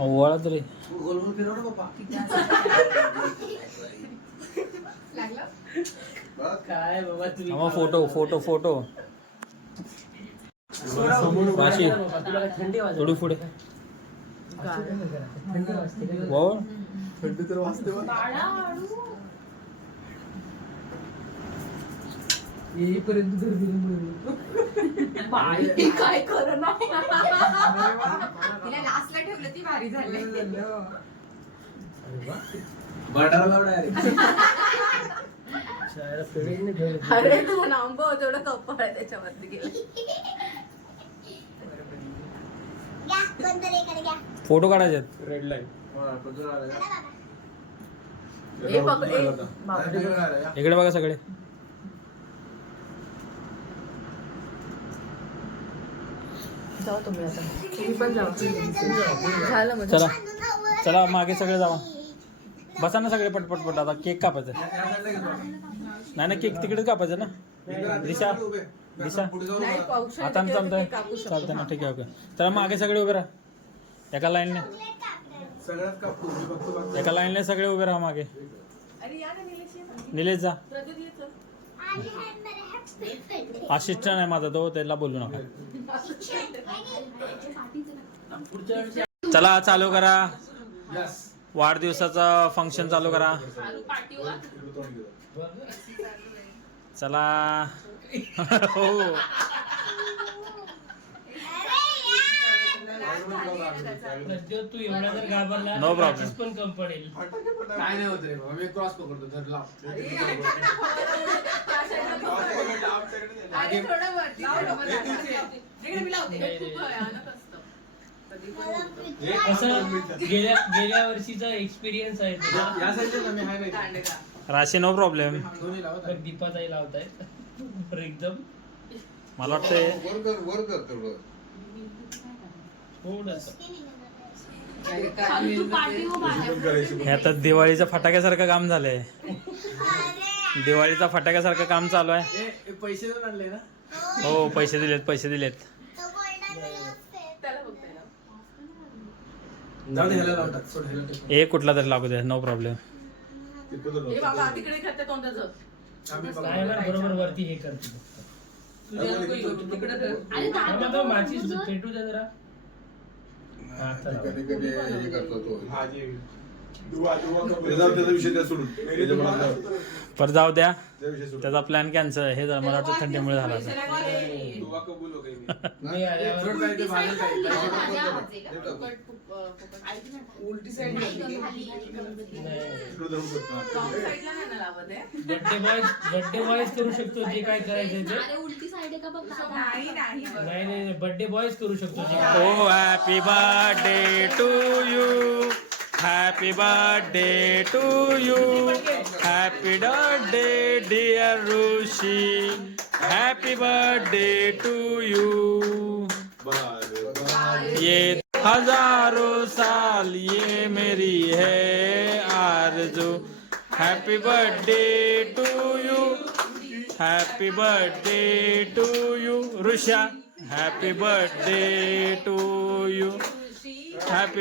वळत रे काय बाबा तुम्ही फोटो फोटो फोटो वाशी थोडी पुढे थंडी वाजते थंडी तर वाजते येईपर्यंत गर्दी काय कर ना तिला लास्टला ठेवलं ती भारी झाली अरे तू लांब तेवढं कप्पा आहे त्याच्यावरती गेलं फोटो काढायचे रेड लाईन इकडे बघा सगळे जाऊ तुम्ही आता तुम्ही पण जाऊ झालं मग चला चला मागे सगळे जावा बसा ना सगळे पटपट पट आता केक कापायचं नाही ना केक तिकडेच कापायचं ना दिशा दिशा आता चालतंय चालतंय ना ठीक आहे ओके चला मागे सगळे उभे राहा एका लाईनने एका लाईनने सगळे उभे राहा मागे निलेश जा असिस्टंट आहे माझा तो त्याला बोलू नका चला चालू करा वाढदिवसाचा फंक्शन चालू करा चला हो तू एवढा जर घाबरला नो प्रॉब्लेम पण कम पडेल काय नाही होत रे मी क्रॉस पकडतो धर लाव गेल्या वर्षीचा एक्सपिरियन्स आहे तुला या साईडला मी हाय नाही राशी नो प्रॉब्लेम दोन्ही लावत बघ दीपाताई लावताय एकदम मला वाटतंय वर कर तेवढं थोडस हे आता दिवाळीच्या फटाक्यासारखं काम झालंय दिवाळीचा फटाक्यासारखं काम चालू आहे पैसे देऊन आणले ना हो पैसे दिलेत जाऊ दे ह्याला लावतात सोड ह्याला टाक. एक कुठला तरी लागू दे नो प्रॉब्लेम आम्ही नाही ना बरोबर वरती हे करते माचीस पेटू दे जरा हा, चला. कधी कधी हे करतो तो त्याचा विषय द्या सोडून पर जाऊ द्या त्या विषय सोडून त्याचा प्लॅन कॅन्सल हे जरा मला वाटतं थंडीमुळे झाला असेल. मी आल्यावर उलटी साईड बर्थडे बॉयज करू शकतो जे काय करायचं ते उलटी साईड आहे का बघ नाही बर्थडे बॉयज करू शकतो जे काय Oh, happy birthday to you. Happy birthday to you. Happy birthday, dear Rushi. Happy birthday to you. ये हजारों साल ये मेरी है आरज़ू. Happy birthday to you. Happy birthday to you, Rusha. Happy birthday to you. Happy